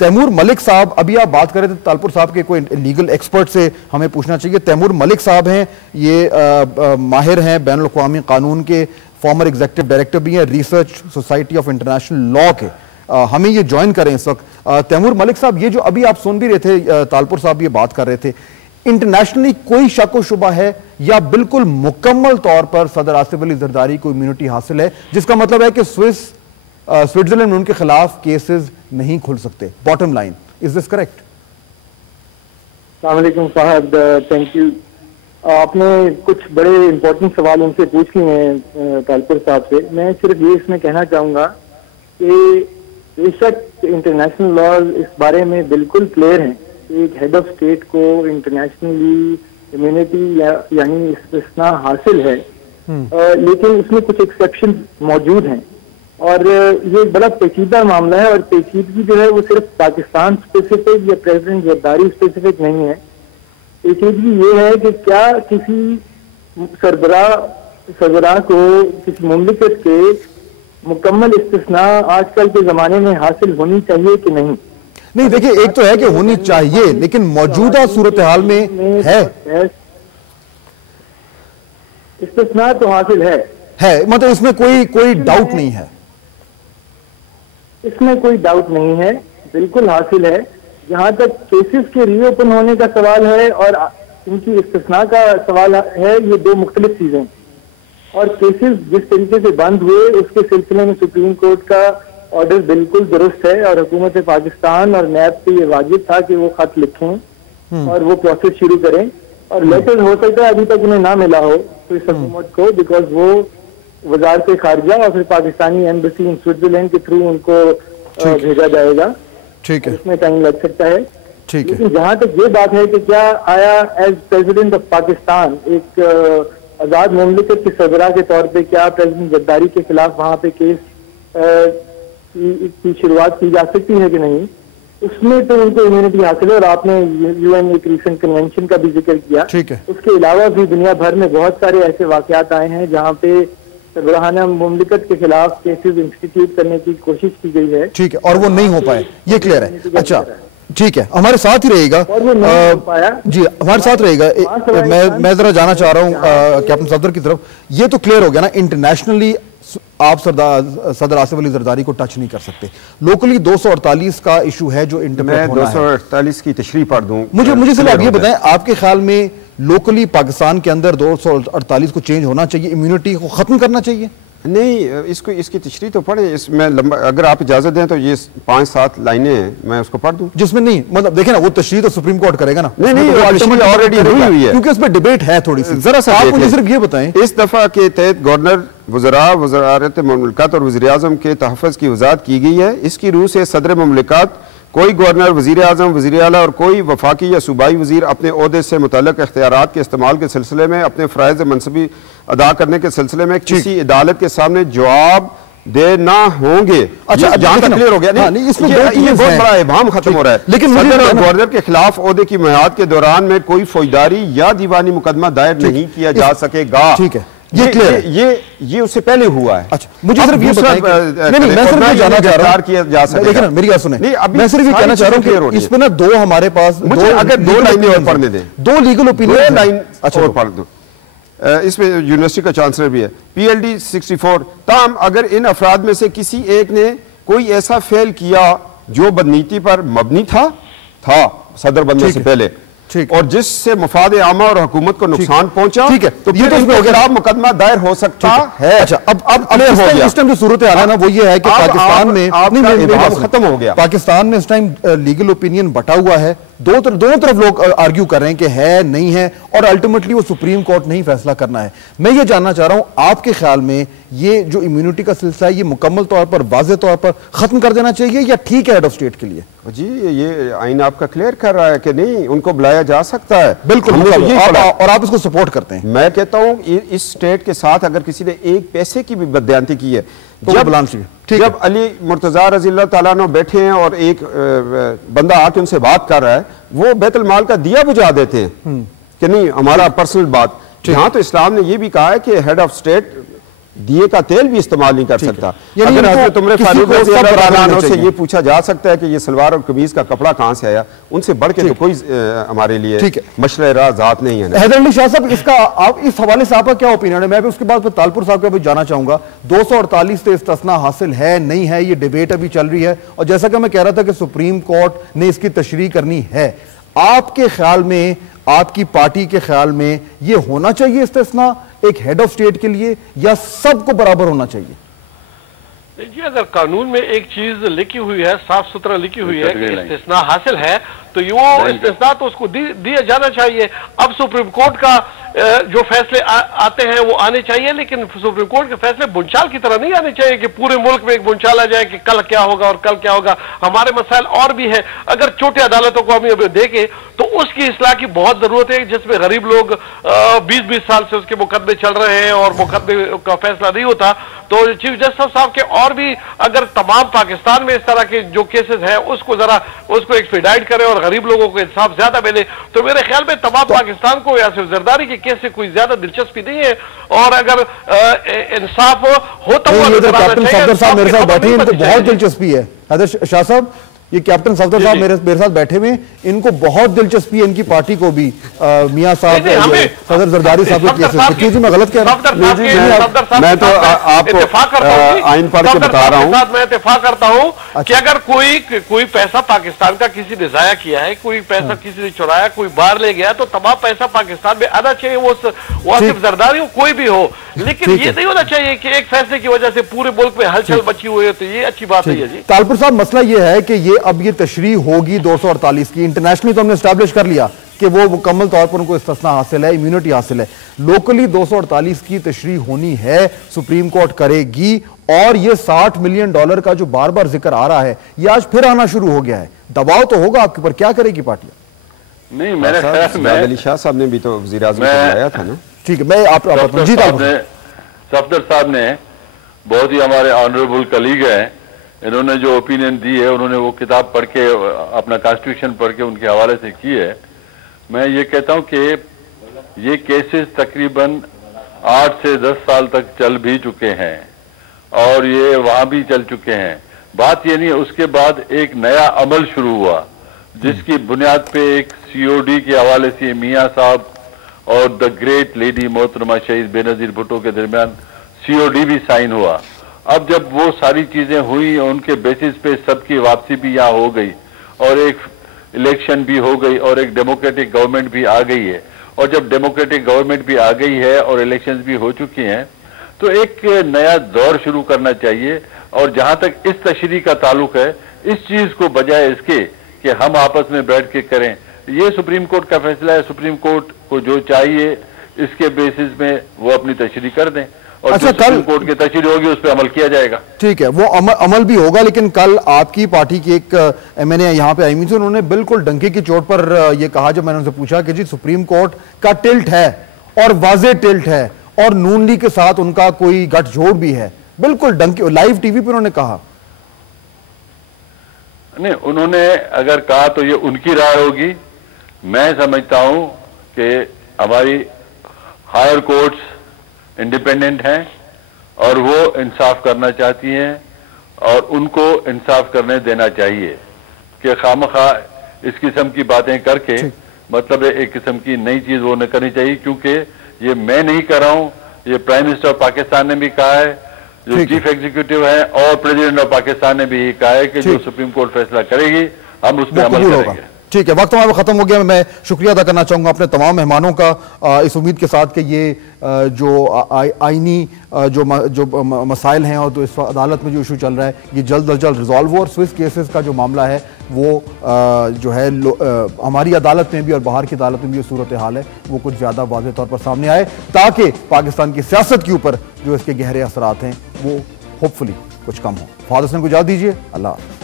तैमूर मलिक साहब, अभी आप बात कर रहे थे तालपुर साहब के कोई लीगल एक्सपर्ट से हमें पूछना चाहिए। तैमूर मलिक साहब हैं, ये माहिर हैं बैनुल अक़वामी कानून के, फॉर्मर एग्जीक्यूटिव डायरेक्टर भी हैं research society of international law के। हमें ये ज्वाइन करें इस वक्त। तैमूर मलिक साहब, ये जो अभी आप सुन भी रहे थे, तालपुर साहब ये बात कर रहे थे, इंटरनेशनली कोई शक व शुबा है या बिल्कुल मुकम्मल तौर पर सदर आसिफ अली जरदारी को इम्यूनिटी हासिल है, जिसका मतलब है कि स्विट्जरलैंड में उनके खिलाफ केसेस नहीं खुल सकते? Bottom line, is this correct? अस्सलाम वालेकुम फहद, थैंक यू। आपने कुछ बड़े इंपॉर्टेंट सवाल उनसे पूछ लिए हैं तालपुर साहब से। मैं सिर्फ ये इसमें कहना चाहूँगा कि बेशक इंटरनेशनल लॉ इस बारे में बिल्कुल क्लियर हैं। एक हेड ऑफ स्टेट को इंटरनेशनली इम्यूनिटी यानी इस्तिस्ना हासिल है, लेकिन उसमें कुछ एक्सेप्शन मौजूद हैं और ये बड़ा पेचीदा मामला है। और पेचीदगी जो है वो सिर्फ पाकिस्तान स्पेसिफिक या प्रेसिडेंट जरदारी स्पेसिफिक नहीं है। पेचीदगी ये है कि क्या किसी सरबराह को किसी मुमलिकत के मुकम्मल इस्तिस्ना आजकल के जमाने में हासिल होनी चाहिए कि नहीं? नहीं, देखिए, एक तो है कि होनी चाहिए, लेकिन मौजूदा सूरत हाल में है इस्तिस्ना तो हासिल है, मतलब इसमें कोई डाउट नहीं है। इसमें कोई डाउट नहीं है, बिल्कुल हासिल है। जहां तक केसेस के रीओपन होने का सवाल है और इनकी इस्तिस्ना का सवाल है, ये दो मुख्तलिफ चीजें। और केसेस जिस तरीके से बंद हुए उसके सिलसिले में सुप्रीम कोर्ट का ऑर्डर बिल्कुल दुरुस्त है और हुकूमत पाकिस्तान और नैब पे ये वाजिब था कि वो खत लिखें और वो प्रोसेस शुरू करें। और लेटर हो सकता है अभी तक उन्हें ना मिला हो तो इस हुकूमत को, बिकॉज वो वजारत खारजा और फिर पाकिस्तानी एम्बेसी इन स्विट्जरलैंड के थ्रू उनको भेजा जाएगा। ठीक है, इसमें टाइम लग सकता है। ठीक है। लेकिन जहां तक ये बात है कि क्या आया एज प्रेसिडेंट ऑफ पाकिस्तान एक आजाद मुमलिकत के सरबराह के तौर पे क्या प्रेसिडेंट जरदारी के खिलाफ वहां पे केस की शुरुआत की जा सकती है कि नहीं, उसमें तो उनको इम्यूनिटी हासिल है। और आपने यूएन एक रिसेंट कन्वेंशन का भी जिक्र किया। ठीक है। उसके अलावा भी दुनिया भर में बहुत सारे ऐसे वाकयात आए हैं जहाँ पे सरबराहाना मुमलिकत के खिलाफ केसेस इंस्टीट्यूट करने की कोशिश की गई है। ठीक है, और वो नहीं हो पाए, ये क्लियर है। अच्छा, ठीक है, हमारे साथ ही रहेगा जी, हमारे साथ रहेगा। मैं जरा जाना चाह रहा हूँ कैप्टन सफदर की तरफ। ये तो क्लियर हो गया ना, इंटरनेशनली आप सदर आसिफ अली जरदारी को टच नहीं कर सकते। लोकली 248 का इशू है जो इंटरप्रेट होना है। 248 की तशरीह पढ़ दूं। मुझे सिर्फ आप ये बताएं, आपके ख्याल में लोकली पाकिस्तान के अंदर 248 को चेंज होना चाहिए, इम्यूनिटी को खत्म करना चाहिए? नहीं, इसकी तशरीह तो पढ़े। इसमें लंबा, अगर आप इजाजत दें तो ये 5-7 लाइनें हैं, मैं उसको पढ़ दूं। जिसमें नहीं, मतलब देखें ना, वो तशरीह तो सुप्रीम कोर्ट करेगा ना। नहीं, ऑलरेडी हुई है, क्योंकि उस पर डिबेट है थोड़ी सी। जरा सा आप मुझे सिर्फ ये बताएं, इस दफा के तहत गवर्नर वज़रा वज़ारत मुमलिकत और वज़ीर आज़म के तहफ़्फ़ुज़ की वज़ाहत की गई है। इसकी रूह से सदर मुमलिकत, कोई गवर्नर, वज़ीर आज़म, वज़ीर आला और कोई वफाकी या सूबाई वज़ीर अपने ओहदे से मुतल्लिक़ इख्तियारात के इस्तेमाल के सिलसिले में अपने फ़राइज़ मनसबी अदा करने के सिलसिले में किसी अदालत के सामने जवाब देना होंगे। अच्छा, जहां तक क्लियर हो गया। नहीं, इसमें ये बहुत बड़ा इबाम खत्म हो रहा है। लेकिन गवर्नर के खिलाफ ओहदे की मियाद के दौरान में कोई फौजदारी या दीवानी मुकदमा दायर नहीं किया जा सकेगा। ठीक है, ये क्लियर है। ये उससे पहले हुआ है। अच्छा, मुझे सिर्फ ये बताएं, नहीं, मैं सिर्फ ये जानना चाह रहा हूं किया जा सके। लेकिन मेरी बात सुने, मैं सिर्फ ये कहना चाह रहा हूं कि इसमें ना दो हमारे पास अगर 2 लाइनें और पढ़ने दें, 2 लीगल ओपिनियन लाइन अच्छा और पढ़ दो। इसमें यूनिवर्सिटी का चांसलर भी है, PLD 64। ताम अगर इन अफराद में से किसी एक ने कोई ऐसा फेल किया जो बदनीति पर मबनी था सदर बनने से पहले, और जिससे मफाद आमा और हुकूमत को नुकसान पहुंचा, ठीक है, तो ये तो खिलाफ मुकदमा दायर हो सकता है। अच्छा, अब इस टाइम जो सूरत हाल है ना, वो ये है कि पाकिस्तान में खत्म हो गया। पाकिस्तान में इस टाइम लीगल ओपिनियन बटा हुआ है, दोनों तरफ लोग आर्ग्यू कर रहे हैं कि है नहीं है, और अल्टीमेटली वो सुप्रीम कोर्ट नहीं फैसला करना है। मैं ये जानना चाह रहा हूं, आपके ख्याल में ये जो इम्यूनिटी का सिलसिला है, ये मुकम्मल तौर पर, वाज़ेह तौर पर खत्म कर देना चाहिए या ठीक है हेड ऑफ स्टेट के लिए? जी, ये आइन आपका क्लियर कर रहा है कि नहीं, उनको बुलाया जा सकता है। बिल्कुल, और आप इसको सपोर्ट करते हैं? मैं कहता हूं इस स्टेट के साथ अगर किसी ने एक पैसे की भी बदयांती की है तो जब अली मुर्तजा रज़ी अल्लाह ताला अन्हु बैठे हैं और एक बंदा आके उनसे बात कर रहा है, वो बैतुल माल का दिया बुझा देते हैं कि नहीं, हमारा पर्सनल बात। यहाँ तो इस्लाम ने यह भी कहा है कि हेड ऑफ स्टेट दिए का तेल भी इस्तेमाल नहीं कर सकता। अगर हज़रत उमर फारूक से ये पूछा जा सकता है कि ये सलवार और कमीज का कपड़ा कहां से आया, उनसे बढ़ के तो कोई हमारे लिए मशरे ज़ात नहीं है। हैदर अली शाह साहब, इसका आप इस हवाले से आपका क्या ओपिनियन है? मैं भी उसके बाद तालपुर साहब का भी जाना चाहूंगा। 248 से इस्तिस्ना हासिल है नहीं है, ये डिबेट अभी चल रही है, और जैसा कि मैं कह रहा था कि सुप्रीम कोर्ट ने इसकी तशरीह करनी है। आपके ख्याल में, आपकी पार्टी के ख्याल में ये होना चाहिए इस्तिस्ना एक हेड ऑफ स्टेट के लिए, या सबको बराबर होना चाहिए? जी, अगर कानून में एक चीज लिखी हुई है, साफ सुथरा लिखी हुई है कि इस्तिस्ना हासिल है, तो ये वो इस्तिस्ना तो उसको दिया जाना चाहिए। अब सुप्रीम कोर्ट का जो फैसले आते हैं वो आने चाहिए, लेकिन सुप्रीम कोर्ट के फैसले बुनचाल की तरह नहीं आने चाहिए कि पूरे मुल्क में एक बुनचाल आ जाए कि कल क्या होगा और कल क्या होगा। हमारे मसाइल और भी है। अगर छोटी अदालतों को हम अभी देखें तो उसकी इस्लाह की बहुत जरूरत है, जिसमें गरीब लोग 20-20 साल से उसके मुकदमे चल रहे हैं और मुकदमे का फैसला नहीं होता। तो चीफ जस्टिस साहब के और भी अगर तमाम पाकिस्तान में इस तरह के जो केसेस हैं उसको एक्सपीडाइट करें और गरीब लोगों को इंसाफ ज्यादा मिले, तो मेरे ख्याल में तमाम पाकिस्तान को आसिफ जरदारी के केस से कोई ज्यादा दिलचस्पी नहीं है। और अगर इंसाफ होता हुआ कैप्टन सफदर साहब मेरे साथ बैठे हैं, इनको बहुत दिलचस्पी है। हैदर शाह साहब, ये कैप्टन सफदर साहब मेरे साथ बैठे हुए, इनको बहुत दिलचस्पी है इनकी पार्टी को भी मियां साहब सदर जरदारी साहब के केसेस में। क्यों जी, मैं गलत कह रहा हूं? मैं तो आपको आइन पढ़ के बता रहा हूं। मैं इत्तेफाक करता हूं कि अगर कोई पैसा पाकिस्तान का किसी ने जाया किया है, कोई पैसा किसी ने चुराया, कोई बाहर ले गया, तो तमाम पैसा पाकिस्तान में आना चाहिए, वो सिर्फ जरदारी हो कोई भी हो। लेकिन ये नहीं होना चाहिए कि एक फैसले की वजह से पूरे मुल्क में हलचल मची हुई है, तो ये अच्छी बात नहीं है जी। तालपुर साहब, मसला ये है कि ये अब ये तशरीह होगी 248 की। इंटरनेशनली तो हमने एस्टैब्लिश कर लिया कि वो मुकम्मल तौर पर उनको इस्तिस्ना हासिल है, इम्यूनिटी हासिल है। लोकली 248 की तशरीह होनी है, सुप्रीम कोर्ट करेगी। और ये $60 मिलियन का जो बार बार जिक्र आ रहा है, ये आज फिर आना शुरू हो गया है। दबाव तो होगा आपके ऊपर, क्या करेगी पार्टी? नहीं, मेरे ख्याल में अली शाह साहब ने भी तो वज़ीर आज़म को बुलाया था ना। ठीक है, मैं आप सफदर साहब ने बहुत ही हमारे ऑनरेबल कलीग हैं, इन्होंने जो ओपिनियन दी है, उन्होंने वो किताब पढ़ के, अपना कॉन्स्टिट्यूशन पढ़ के उनके हवाले से की है। मैं ये कहता हूं कि ये केसेस तकरीबन 8 से 10 साल तक चल भी चुके हैं और ये वहां भी चल चुके हैं। बात ये नहीं है, उसके बाद एक नया अमल शुरू हुआ जिसकी बुनियाद पे एक COD के हवाले से मियां साहब और द ग्रेट लेडी मोहतरमा शहीद बेनजीर भुट्टो के दरमियान COD भी साइन हुआ। अब जब वो सारी चीजें हुई, उनके बेसिस पे सबकी वापसी भी यहाँ हो गई और एक इलेक्शन भी हो गई और एक डेमोक्रेटिक गवर्नमेंट भी आ गई है। और जब डेमोक्रेटिक गवर्नमेंट भी आ गई है और इलेक्शंस भी हो चुकी हैं, तो एक नया दौर शुरू करना चाहिए। और जहां तक इस तशरीह का ताल्लुक है, इस चीज को बजाय इसके कि हम आपस में बैठ के करें, ये सुप्रीम कोर्ट का फैसला है। सुप्रीम कोर्ट को जो चाहिए इसके बेसिस में वो अपनी तशरीह कर दें और अच्छा, सुप्रीम कोर्ट की तशरीह होगी उस पर अमल किया जाएगा। ठीक है, वो अमल भी होगा। लेकिन कल आपकी पार्टी की एक MNA यहाँ पे आई हुई थी, उन्होंने बिल्कुल डंके की चोट पर ये कहा, जब मैंने उनसे पूछा कि जी सुप्रीम कोर्ट का टिल्ट है और वाज़े टिल्ट है और नून लीग के साथ उनका कोई गठजोड़ भी है, बिल्कुल डंके, लाइव टीवी पर उन्होंने कहा। नहीं, उन्होंने अगर कहा तो ये उनकी राय होगी। मैं समझता हूं कि हमारी हायर कोर्ट्स इंडिपेंडेंट हैं और वो इंसाफ करना चाहती हैं और उनको इंसाफ करने देना चाहिए कि खामखा इस किस्म की बातें करके, मतलब एक किस्म की नई चीज वो न करनी चाहिए। क्योंकि ये मैं नहीं कर रहा हूं, ये प्राइम मिनिस्टर ऑफ पाकिस्तान ने भी कहा है, जो चीफ एग्जीक्यूटिव है, और प्रेसिडेंट ऑफ पाकिस्तान ने भी कहा है कि जो सुप्रीम कोर्ट फैसला करेगी हम उस पर अमल करेंगे। ठीक है, वक्त हमारा खत्म हो गया। मैं शुक्रिया अदा करना चाहूँगा अपने तमाम मेहमानों का, इस उम्मीद के साथ कि ये जो आईनी जो मसाइल हैं और तो इस अदालत में जो इशू चल रहा है, ये जल्द अज जल्द रिजॉल्व हो और स्विस केसेस का जो मामला है वो जो है हमारी अदालत में भी और बाहर की अदालत में भी सूरत हाल है वो कुछ ज़्यादा वाज़ेह तौर पर सामने आए, ताकि पाकिस्तान की सियासत के ऊपर जो इसके गहरे असरात हैं वो होपफुली कुछ कम हो। फादर हुसैन को इजाज़त दीजिए। अल्लाह।